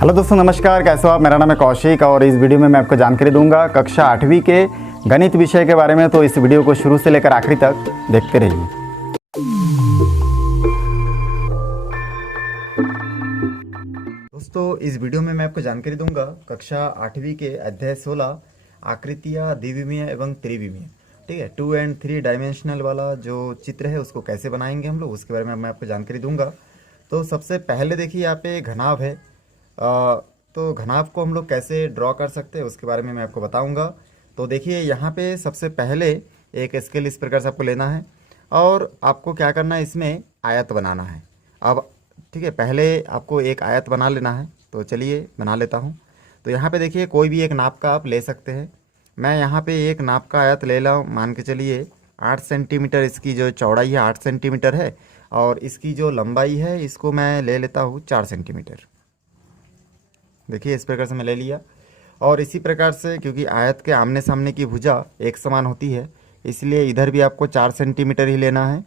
Hello दोस्तों, नमस्कार। कैसे हो आप? मेरा नाम है कौशिक और इस वीडियो में मैं आपको जानकारी दूंगा कक्षा 8वीं के गणित विषय के बारे में। तो इस वीडियो को शुरू से लेकर आखिरी तक देखते रहिए। दोस्तों, इस वीडियो में मैं आपको जानकारी दूंगा कक्षा 8वीं के अध्याय 16 आकृतियाँ द्विविमीय एवं त्रिविमीय। ठीक है, 2 एंड 3 डायमेंशनल वाला जो चित्र है उसको कैसे बनाएंगे हम लोग, उसके बारे में मैं आपको जानकारी दूंगा। तो सबसे पहले देखिए, यहाँ पे घनाभ है। तो घनाभ को हम लोग कैसे ड्रॉ कर सकते हैं उसके बारे में मैं आपको बताऊंगा। तो देखिए, यहाँ पे सबसे पहले एक स्केल इस प्रकार से आपको लेना है और आपको क्या करना है, इसमें आयत बनाना है। अब ठीक है, पहले आपको एक आयत बना लेना है। तो चलिए बना लेता हूँ। तो यहाँ पे देखिए, कोई भी एक नाप का आप ले सकते हैं। मैं यहाँ पे एक नाप का आयत ले ला, मान के चलिए 8 सेंटीमीटर इसकी जो चौड़ाई है 8 सेंटीमीटर है और इसकी जो लंबाई है इसको मैं ले लेता हूँ 4 सेंटीमीटर। देखिए, इस प्रकार से मैं ले लिया। और इसी प्रकार से, क्योंकि आयत के आमने सामने की भुजा एक समान होती है, इसलिए इधर भी आपको 4 सेंटीमीटर ही लेना है।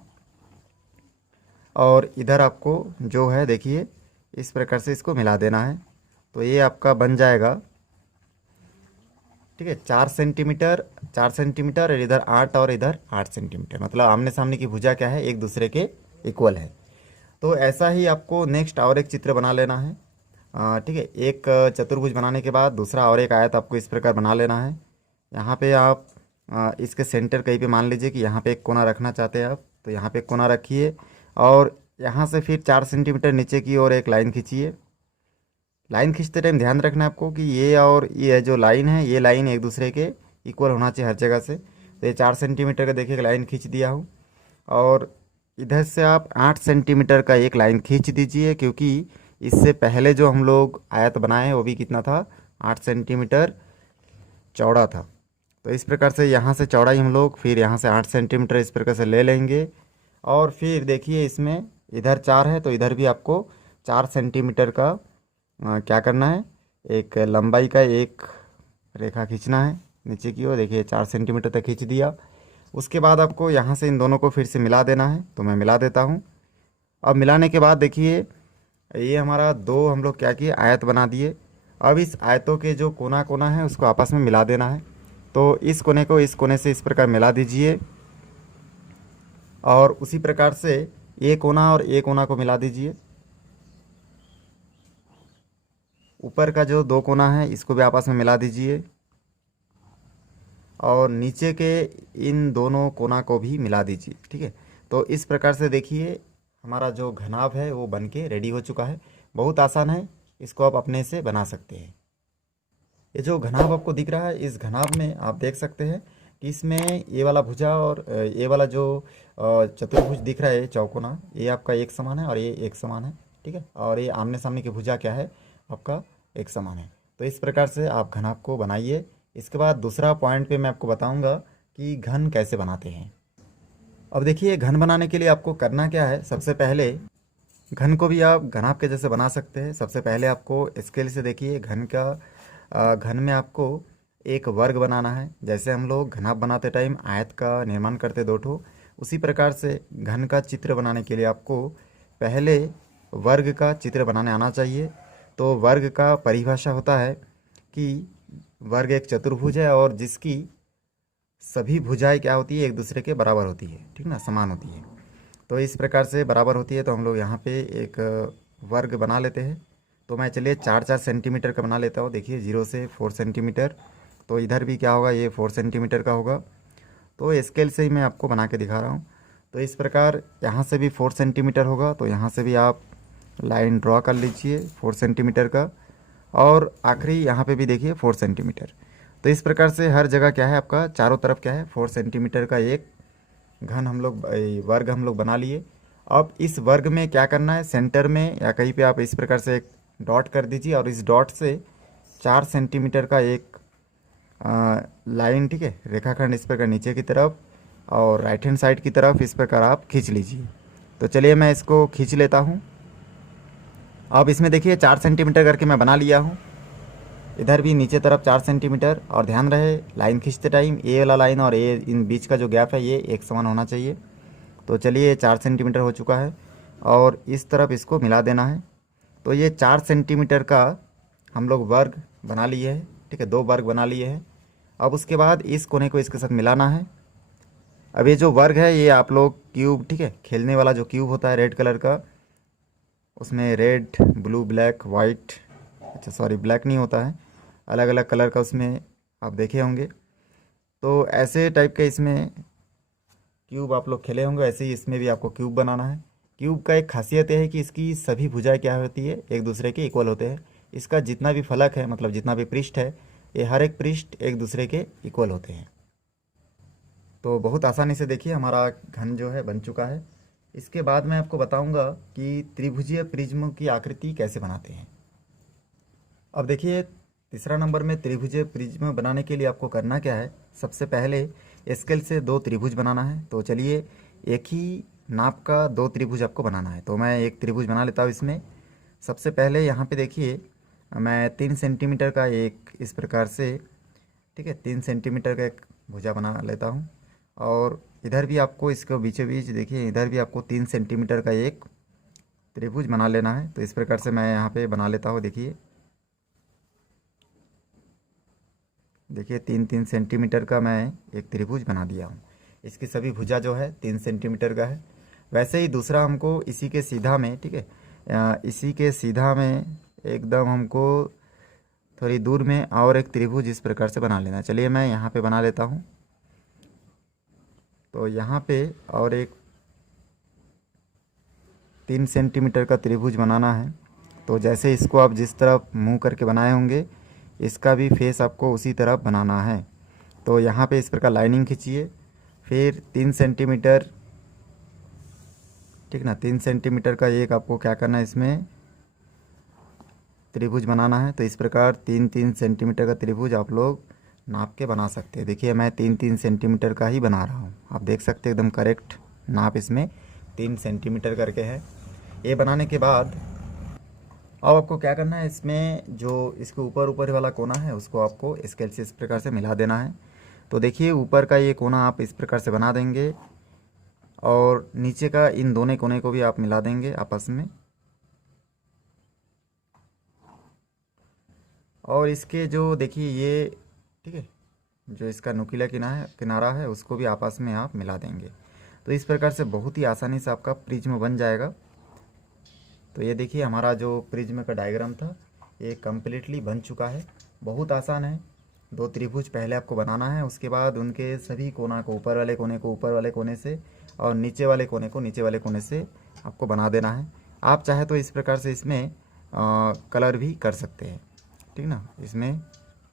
और इधर आपको जो है, देखिए इस प्रकार से इसको मिला देना है। तो ये आपका बन जाएगा, ठीक है, 4 सेंटीमीटर 4 सेंटीमीटर और इधर 8 और इधर 8 सेंटीमीटर। मतलब आमने सामने की भुजा क्या है, एक दूसरे के इक्वल है। तो ऐसा ही आपको नेक्स्ट और एक चित्र बना लेना है। ठीक है, एक चतुर्भुज बनाने के बाद दूसरा और एक आयत आपको इस प्रकार बना लेना है। यहाँ पे आप इसके सेंटर कहीं पे मान लीजिए कि यहाँ पे एक कोना रखना चाहते हैं आप, तो यहाँ पे एक कोना रखिए और यहाँ से फिर 4 सेंटीमीटर नीचे की ओर एक लाइन खींचिए। लाइन खींचते टाइम ध्यान रखना है आपको कि ये और ये जो लाइन है, ये लाइन एक दूसरे के इक्वल होना चाहिए हर जगह से। तो ये 4 सेंटीमीटर का देखिए लाइन खींच दिया हूँ और इधर से आप 8 सेंटीमीटर का एक लाइन खींच दीजिए, क्योंकि इससे पहले जो हम लोग आयत बनाए वो भी कितना था, 8 सेंटीमीटर चौड़ा था। तो इस प्रकार से यहाँ से चौड़ाई हम लोग फिर यहाँ से 8 सेंटीमीटर इस प्रकार से ले लेंगे। और फिर देखिए, इसमें इधर 4 है तो इधर भी आपको 4 सेंटीमीटर का क्या करना है, एक लंबाई का एक रेखा खींचना है नीचे की ओर। देखिए 4 सेंटीमीटर तक खींच दिया। उसके बाद आपको यहाँ से इन दोनों को फिर से मिला देना है। तो मैं मिला देता हूँ। अब मिलाने के बाद देखिए, ये हमारा दो हम लोग क्या किए, आयत बना दिए। अब इस आयतों के जो कोना कोना है उसको आपस में मिला देना है। तो इस कोने को इस कोने से इस प्रकार मिला दीजिए और उसी प्रकार से ये कोना और ये कोना को मिला दीजिए। ऊपर का जो दो कोना है इसको भी आपस में मिला दीजिए और नीचे के इन दोनों कोना को भी मिला दीजिए। ठीक है, तो इस प्रकार से देखिए हमारा जो घनाभ है वो बन के रेडी हो चुका है। बहुत आसान है, इसको आप अपने से बना सकते हैं। ये जो घनाभ आपको दिख रहा है, इस घनाभ में आप देख सकते हैं कि इसमें ये वाला भुजा और ये वाला जो चतुर्भुज दिख रहा है चौकोना, ये आपका एक समान है और ये एक समान है। ठीक है, और ये आमने सामने की भुजा क्या है, आपका एक समान है। तो इस प्रकार से आप घनाभ को बनाइए। इसके बाद दूसरा पॉइंट पे मैं आपको बताऊंगा कि घन कैसे बनाते हैं। अब देखिए, घन बनाने के लिए आपको करना क्या है, सबसे पहले घन को भी आप घनाभ के जैसे बना सकते हैं। सबसे पहले आपको स्केल से देखिए घन में आपको एक वर्ग बनाना है। जैसे हम लोग घनाभ बनाते टाइम आयत का निर्माण करते दो ठो, उसी प्रकार से घन का चित्र बनाने के लिए आपको पहले वर्ग का चित्र बनाने आना चाहिए। तो वर्ग का परिभाषा होता है कि वर्ग एक चतुर्भुज है और जिसकी सभी भुजाएं क्या होती है, एक दूसरे के बराबर होती है। ठीक ना, समान होती है। तो इस प्रकार से बराबर होती है। तो हम लोग यहाँ पे एक वर्ग बना लेते हैं। तो मैं चलिए 4-4 सेंटीमीटर का बना लेता हूँ। देखिए 0 से 4 सेंटीमीटर। तो इधर भी क्या होगा, ये 4 सेंटीमीटर का होगा। तो स्केल से ही मैं आपको बना के दिखा रहा हूँ। तो इस प्रकार यहाँ से भी 4 सेंटीमीटर होगा। तो यहाँ से भी आप लाइन ड्रॉ कर लीजिए 4 सेंटीमीटर का और आखिरी यहाँ पे भी देखिए 4 सेंटीमीटर। तो इस प्रकार से हर जगह क्या है, आपका चारों तरफ क्या है, 4 सेंटीमीटर का एक घन हम लोग वर्ग हम लोग बना लिए। अब इस वर्ग में क्या करना है, सेंटर में या कहीं पे आप इस प्रकार से एक डॉट कर दीजिए और इस डॉट से 4 सेंटीमीटर का एक लाइन, ठीक है, रेखाखंड इस प्रकार नीचे की तरफ और राइट हैंड साइड की तरफ इस प्रकार आप खींच लीजिए। तो चलिए मैं इसको खींच लेता हूँ। अब इसमें देखिए 4 सेंटीमीटर करके मैं बना लिया हूँ। इधर भी नीचे तरफ 4 सेंटीमीटर। और ध्यान रहे लाइन खींचते टाइम ये वाला लाइन और ये इन बीच का जो गैप है ये एक समान होना चाहिए। तो चलिए 4 सेंटीमीटर हो चुका है और इस तरफ इसको मिला देना है। तो ये 4 सेंटीमीटर का हम लोग वर्ग बना लिए हैं, ठीक है, 2 वर्ग बना लिए हैं। अब उसके बाद इस कोने को इसके साथ मिलाना है। अब ये जो वर्ग है ये आप लोग क्यूब, ठीक है, खेलने वाला जो क्यूब होता है रेड कलर का, उसमें रेड, ब्लू, ब्लैक, वाइट, अच्छा सॉरी ब्लैक नहीं होता है, अलग अलग कलर का उसमें आप देखे होंगे। तो ऐसे टाइप के इसमें क्यूब आप लोग खेले होंगे, ऐसे ही इसमें भी आपको क्यूब बनाना है। क्यूब का एक खासियत यह है कि इसकी सभी भुजाएं क्या होती है, एक दूसरे के इक्वल होते हैं। इसका जितना भी फलक है, मतलब जितना भी पृष्ठ है, ये हर एक पृष्ठ एक दूसरे के इक्वल होते हैं। तो बहुत आसानी से देखिए हमारा घन जो है बन चुका है। इसके बाद मैं आपको बताऊंगा कि त्रिभुजीय प्रिज्म की आकृति कैसे बनाते हैं। अब देखिए तीसरा नंबर में त्रिभुजीय प्रिज्म बनाने के लिए आपको करना क्या है, सबसे पहले स्केल से 2 त्रिभुज बनाना है। तो चलिए एक ही नाप का 2 त्रिभुज आपको बनाना है। तो मैं एक त्रिभुज बना लेता हूँ इसमें। सबसे पहले यहाँ पे देखिए मैं 3 सेंटीमीटर का एक इस प्रकार से, ठीक है, 3 सेंटीमीटर का एक भुजा बना लेता हूँ। और इधर भी आपको इसको बीचों बीच देखिए, इधर भी आपको 3 सेंटीमीटर का एक त्रिभुज बना लेना है। तो इस प्रकार से मैं यहाँ पे बना लेता हूँ। देखिए देखिए 3-3 सेंटीमीटर का मैं एक त्रिभुज बना दिया हूँ। इसकी सभी भुजा जो है 3 सेंटीमीटर का है। वैसे ही दूसरा हमको इसी के सीधा में, ठीक है, इसी के सीधा में एकदम हमको थोड़ी दूर में और एक त्रिभुज इस प्रकार से बना लेना है। चलिए मैं यहाँ पे बना लेता हूँ। तो यहाँ पे और एक 3 सेंटीमीटर का त्रिभुज बनाना है। तो जैसे इसको आप जिस तरफ मुंह करके बनाए होंगे, इसका भी फेस आपको उसी तरफ बनाना है। तो यहाँ पे इस प्रकार लाइनिंग खींचिए। फिर 3 सेंटीमीटर, ठीक ना, 3 सेंटीमीटर का एक आपको क्या करना है, इसमें त्रिभुज बनाना है। तो इस प्रकार 3-3 सेंटीमीटर का त्रिभुज आप लोग नाप के बना सकते हैं। देखिए मैं 3-3 सेंटीमीटर का ही बना रहा हूँ, आप देख सकते हैं एकदम करेक्ट नाप इसमें 3 सेंटीमीटर करके है। ये बनाने के बाद अब आपको क्या करना है, इसमें जो इसके ऊपर ऊपर वाला कोना है उसको आपको स्केल से इस प्रकार से मिला देना है। तो देखिए ऊपर का ये कोना आप इस प्रकार से बना देंगे और नीचे का इन दोनों कोने को भी आप मिला देंगे आपस में। और इसके जो देखिए ये, ठीक है, जो इसका नुकीला किनारा है उसको भी आपस में आप मिला देंगे। तो इस प्रकार से बहुत ही आसानी से आपका प्रिज्म बन जाएगा। तो ये देखिए हमारा जो प्रिज्म का डायग्राम था ये कम्प्लीटली बन चुका है। बहुत आसान है। 2 त्रिभुज पहले आपको बनाना है, उसके बाद उनके सभी कोना को, ऊपर वाले कोने को ऊपर वाले कोने से और नीचे वाले कोने को नीचे वाले कोने से आपको बना देना है। आप चाहे तो इस प्रकार से इसमें कलर भी कर सकते हैं, ठीक ना, इसमें,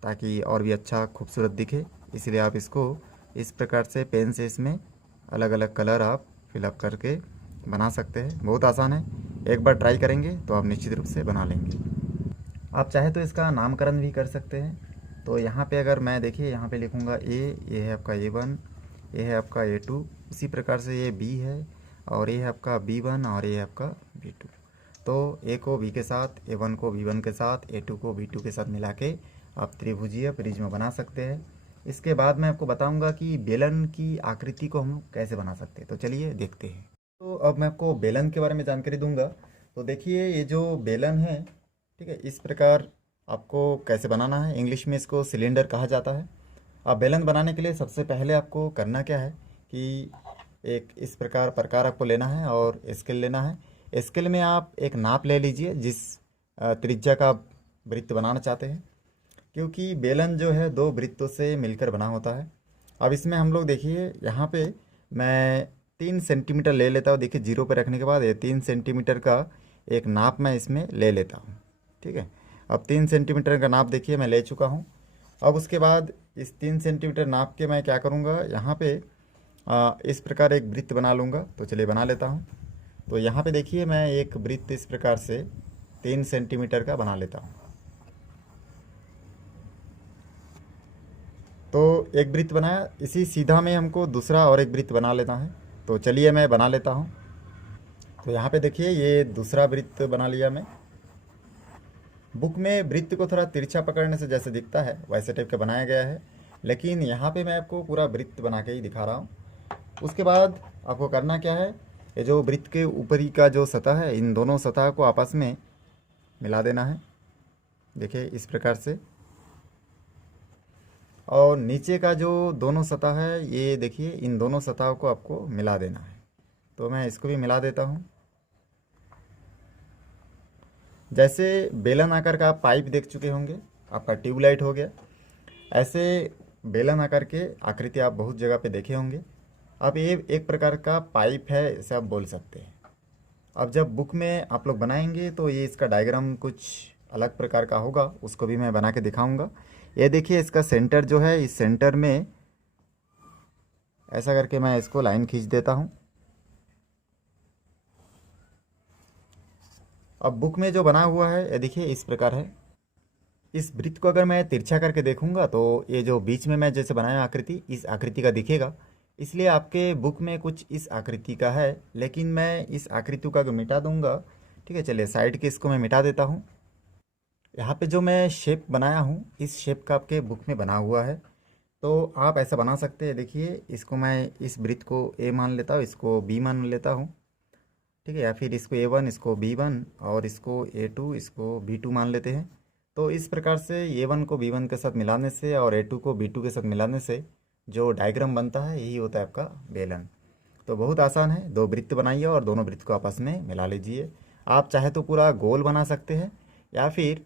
ताकि और भी अच्छा खूबसूरत दिखे। इसलिए आप इसको इस प्रकार से पेन से इसमें अलग अलग कलर आप फिलअप करके बना सकते हैं। बहुत आसान है, एक बार ट्राई करेंगे तो आप निश्चित रूप से बना लेंगे। आप चाहे तो इसका नामकरण भी कर सकते हैं। तो यहाँ पे अगर मैं देखिए यहाँ पे लिखूँगा ये है आपका A1, ये है आपका A2, उसी प्रकार से ये B है और ये है आपका B1 और ये है आपका B2। तो A को B के साथ, A1 को B1 के साथ, A2 को B2 के साथ मिला के आप त्रिभुजीय प्रिज्म बना सकते हैं। इसके बाद मैं आपको बताऊंगा कि बेलन की आकृति को हम कैसे बना सकते हैं। तो चलिए देखते हैं। तो अब मैं आपको बेलन के बारे में जानकारी दूंगा। तो देखिए ये जो बेलन है, ठीक है, इस प्रकार आपको कैसे बनाना है। इंग्लिश में इसको सिलेंडर कहा जाता है। अब बेलन बनाने के लिए सबसे पहले आपको करना क्या है कि एक इस प्रकार आपको लेना है और स्केल लेना है। स्केल में आप एक नाप ले लीजिए जिस त्रिज्या का आप वृत्त बनाना चाहते हैं, क्योंकि बेलन जो है 2 वृत्तों से मिलकर बना होता है। अब इसमें हम लोग देखिए यहाँ पे मैं 3 सेंटीमीटर ले लेता हूँ। देखिए 0 पे रखने के बाद ये 3 सेंटीमीटर का एक नाप मैं इसमें ले लेता हूँ, ठीक है। अब 3 सेंटीमीटर का नाप देखिए मैं ले चुका हूँ। अब उसके बाद इस 3 सेंटीमीटर नाप के मैं क्या करूँगा, यहाँ पे इस प्रकार एक वृत्त बना लूँगा। तो चलिए बना लेता हूँ। तो यहाँ पे देखिए मैं एक वृत्त इस प्रकार से 3 सेंटीमीटर का बना लेता हूँ। तो एक वृत्त बनाया, इसी सीधा में हमको दूसरा और एक वृत्त बना लेना है। तो चलिए मैं बना लेता हूँ। तो यहाँ पे देखिए ये दूसरा वृत्त बना लिया मैं। बुक में वृत्त को थोड़ा तिरछा पकड़ने से जैसे दिखता है वैसे टाइप का बनाया गया है, लेकिन यहाँ पे मैं आपको पूरा वृत्त बना के ही दिखा रहा हूँ। उसके बाद आपको करना क्या है, ये जो वृत्त के ऊपरी का जो सतह है, इन दोनों सतह को आपस में मिला देना है। देखिए इस प्रकार से। और नीचे का जो दोनों सतह है, ये देखिए इन दोनों सतहों को आपको मिला देना है। तो मैं इसको भी मिला देता हूँ। जैसे बेलन आकार का आप पाइप देख चुके होंगे, आपका ट्यूबलाइट हो गया, ऐसे बेलन आकार के आकृति आप बहुत जगह पे देखे होंगे। अब ये एक प्रकार का पाइप है, इसे आप बोल सकते हैं। अब जब बुक में आप लोग बनाएंगे तो ये इसका डायग्राम कुछ अलग प्रकार का होगा, उसको भी मैं बना के दिखाऊंगा। ये देखिए इसका सेंटर जो है, इस सेंटर में ऐसा करके मैं इसको लाइन खींच देता हूँ। अब बुक में जो बना हुआ है ये देखिए इस प्रकार है। इस वृत्त को अगर मैं तिरछा करके देखूंगा तो ये जो बीच में मैं जैसे बनाया आकृति, इस आकृति का दिखेगा। इसलिए आपके बुक में कुछ इस आकृति का है, लेकिन मैं इस आकृति को अगर मिटा दूंगा, ठीक है, चलिए साइड के इसको मैं मिटा देता हूँ। यहाँ पे जो मैं शेप बनाया हूँ, इस शेप का आपके बुक में बना हुआ है। तो आप ऐसा बना सकते हैं। देखिए इसको मैं इस वृत्त को ए मान लेता हूँ, इसको बी मान लेता हूँ, ठीक है, या फिर इसको A1, इसको B1 और इसको A2, इसको B2 मान लेते हैं। तो इस प्रकार से A1 को B1 के साथ मिलाने से और A2 को B2 के साथ मिलाने से जो डायग्राम बनता है, यही होता है आपका बेलन। तो बहुत आसान है, दो वृत्त बनाइए और दोनों वृत्त को आपस में मिला लीजिए। आप चाहे तो पूरा गोल बना सकते हैं, या फिर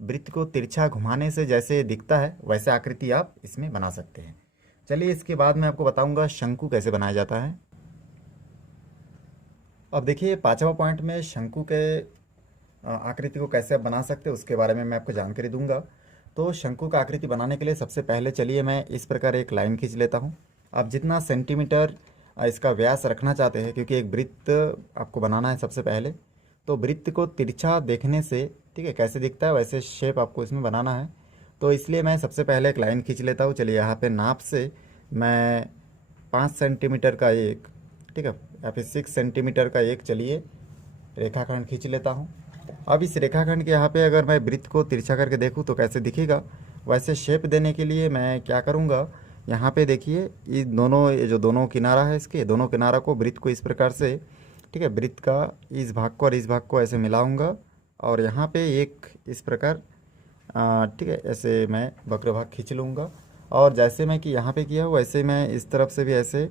वृत्त को तिरछा घुमाने से जैसे दिखता है वैसे आकृति आप इसमें बना सकते हैं। चलिए इसके बाद मैं आपको बताऊंगा शंकु कैसे बनाया जाता है। अब देखिए पांचवा पॉइंट में शंकु के आकृति को कैसे आप बना सकते हैं उसके बारे में मैं आपको जानकारी दूंगा। तो शंकु का आकृति बनाने के लिए सबसे पहले चलिए मैं इस प्रकार एक लाइन खींच लेता हूँ। आप जितना सेंटीमीटर इसका व्यास रखना चाहते हैं, क्योंकि एक वृत्त आपको बनाना है सबसे पहले, तो वृत्त को तिरछा देखने से, ठीक है, कैसे दिखता है वैसे शेप आपको इसमें बनाना है। तो इसलिए मैं सबसे पहले एक लाइन खींच लेता हूँ। चलिए यहाँ पे नाप से मैं 5 सेंटीमीटर का एक, ठीक है, या फिर 6 सेंटीमीटर का एक, चलिए रेखाखंड खींच लेता हूँ। अब इस रेखाखंड के यहाँ पे अगर मैं वृत्त को तिरछा करके देखूँ तो कैसे दिखेगा, वैसे शेप देने के लिए मैं क्या करूँगा, यहाँ पे देखिए ये दोनों, ये जो दोनों किनारा है इसके दोनों किनारा को, वृत्त को इस प्रकार से, ठीक है, वृत्त का इस भाग को और इस भाग को ऐसे मिलाऊंगा और यहाँ पे एक इस प्रकार, ठीक है, ऐसे मैं वक्र भाग खींच लूँगा। और जैसे मैं कि यहाँ पे किया हूँ वैसे मैं इस तरफ से भी ऐसे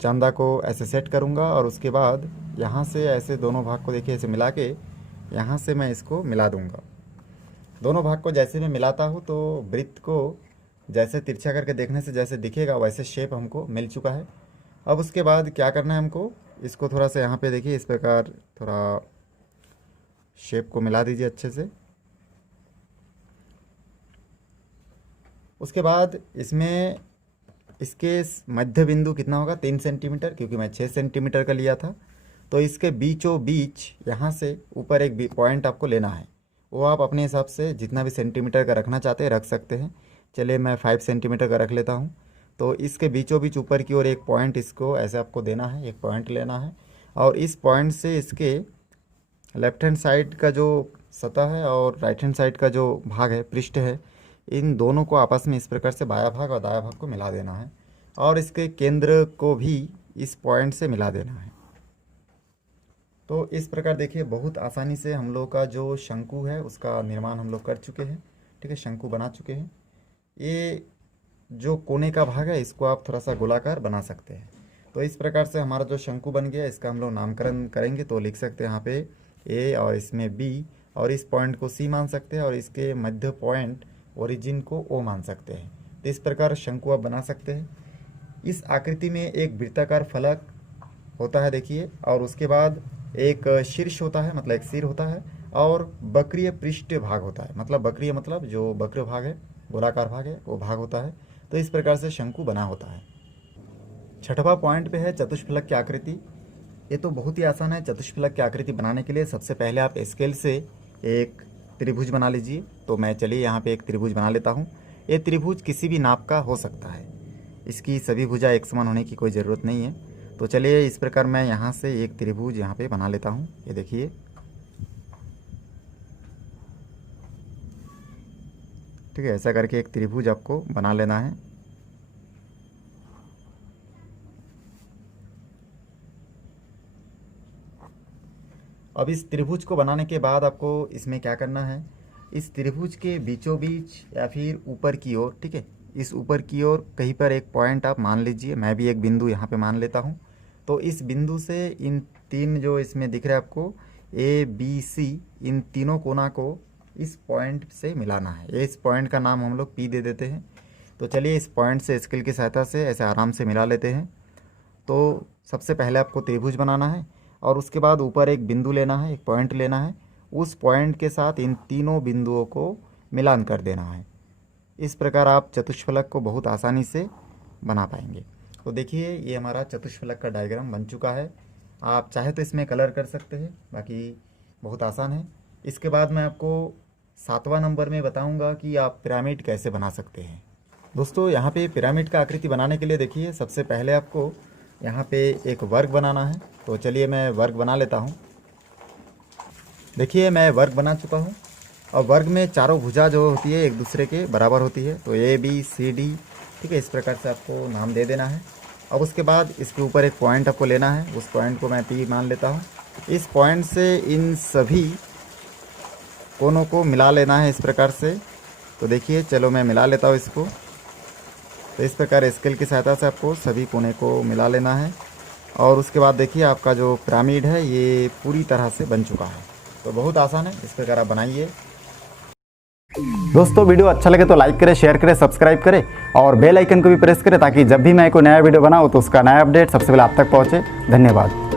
चांदा को ऐसे सेट करूँगा और उसके बाद यहाँ से ऐसे दोनों भाग को देखिए ऐसे मिला के यहाँ से मैं इसको मिला दूँगा। दोनों भाग को जैसे मैं मिलाता हूँ तो वृत्त को जैसे तिरछा करके देखने से जैसे दिखेगा वैसे शेप हमको मिल चुका है। अब उसके बाद क्या करना है हमको, इसको थोड़ा सा यहाँ पे देखिए इस प्रकार थोड़ा शेप को मिला दीजिए अच्छे से। उसके बाद इसमें इसके मध्य बिंदु कितना होगा, 3 सेंटीमीटर, क्योंकि मैं 6 सेंटीमीटर का लिया था। तो इसके बीचों बीच यहाँ से ऊपर एक पॉइंट आपको लेना है, वो आप अपने हिसाब से जितना भी सेंटीमीटर का रखना चाहते हैं रख सकते हैं। चलिए मैं 5 सेंटीमीटर का रख लेता हूँ। तो इसके बीचों बीच ऊपर की ओर एक पॉइंट इसको ऐसे आपको देना है, एक पॉइंट लेना है और इस पॉइंट से इसके लेफ्ट हैंड साइड का जो सतह है और राइट हैंड साइड का जो भाग है, पृष्ठ है, इन दोनों को आपस में इस प्रकार से बायां भाग और दायां भाग को मिला देना है और इसके केंद्र को भी इस पॉइंट से मिला देना है। तो इस प्रकार देखिए बहुत आसानी से हम लोग का जो शंकु है उसका निर्माण हम लोग कर चुके हैं, ठीक है, शंकु बना चुके हैं। ये जो कोने का भाग है इसको आप थोड़ा सा गोलाकार बना सकते हैं। तो इस प्रकार से हमारा जो शंकु बन गया, इसका हम लोग नामकरण करेंगे तो लिख सकते हैं यहाँ पे ए और इसमें बी और इस पॉइंट को सी मान सकते हैं और इसके मध्य पॉइंट ओरिजिन को ओ मान सकते हैं। तो इस प्रकार शंकु आप बना सकते हैं। इस आकृति में एक वृत्ताकार फलक होता है देखिए, और उसके बाद एक शीर्ष होता है, मतलब एक सिर होता है, और वक्रीय पृष्ठ भाग होता है, मतलब वक्रीय मतलब जो वक्र भाग है, गोलाकार भाग है, वो भाग होता है। तो इस प्रकार से शंकु बना होता है। छठवां पॉइंट पे है चतुष्फलक की आकृति। ये तो बहुत ही आसान है। चतुष्फलक की आकृति बनाने के लिए सबसे पहले आप स्केल से एक त्रिभुज बना लीजिए। तो मैं चलिए यहाँ पे एक त्रिभुज बना लेता हूँ। ये त्रिभुज किसी भी नाप का हो सकता है, इसकी सभी भुजा एक समान होने की कोई ज़रूरत नहीं है। तो चलिए इस प्रकार मैं यहाँ से एक त्रिभुज यहाँ पे बना लेता हूँ। ये देखिए, ठीक है, ऐसा करके एक त्रिभुज आपको बना लेना है। अब इस त्रिभुज को बनाने के बाद आपको इसमें क्या करना है, इस त्रिभुज के बीचों बीच या फिर ऊपर की ओर, ठीक है, इस ऊपर की ओर कहीं पर एक पॉइंट आप मान लीजिए, मैं भी एक बिंदु यहाँ पे मान लेता हूँ। तो इस बिंदु से इन तीन जो इसमें दिख रहा है आपको ए बी सी, इन तीनों कोना को इस पॉइंट से मिलाना है। इस पॉइंट का नाम हम लोग पी दे देते हैं। तो चलिए इस पॉइंट से स्केल की सहायता से ऐसे आराम से मिला लेते हैं। तो सबसे पहले आपको त्रिभुज बनाना है और उसके बाद ऊपर एक बिंदु लेना है, एक पॉइंट लेना है, उस पॉइंट के साथ इन तीनों बिंदुओं को मिलान कर देना है। इस प्रकार आप चतुष्फलक को बहुत आसानी से बना पाएंगे। तो देखिए ये हमारा चतुष्फलक का डायग्राम बन चुका है। आप चाहे तो इसमें कलर कर सकते हैं, बाकी बहुत आसान है। इसके बाद मैं आपको 7वां नंबर में बताऊंगा कि आप पिरामिड कैसे बना सकते हैं। दोस्तों यहाँ पे पिरामिड का आकृति बनाने के लिए देखिए सबसे पहले आपको यहाँ पे एक वर्ग बनाना है। तो चलिए मैं वर्ग बना लेता हूँ। देखिए मैं वर्ग बना चुका हूँ और वर्ग में चारों भुजा जो होती है एक दूसरे के बराबर होती है। तो ए बी सी डी, ठीक है, इस प्रकार से आपको नाम दे देना है। अब उसके बाद इसके ऊपर एक पॉइंट आपको लेना है, उस पॉइंट को मैं पी मान लेता हूँ। इस पॉइंट से इन सभी कोनों को मिला लेना है इस प्रकार से। तो देखिए चलो मैं मिला लेता हूँ इसको। तो इस प्रकार स्केल की सहायता से आपको सभी कोने को मिला लेना है और उसके बाद देखिए आपका जो पिरामिड है ये पूरी तरह से बन चुका है। तो बहुत आसान है, इस प्रकार आप बनाइए। दोस्तों वीडियो अच्छा लगे तो लाइक करें, शेयर करें, सब्सक्राइब करें और बेल आइकन को भी प्रेस करें ताकि जब भी मैं कोई नया वीडियो बनाऊँ तो उसका नया अपडेट सबसे पहले आप तक पहुँचे। धन्यवाद।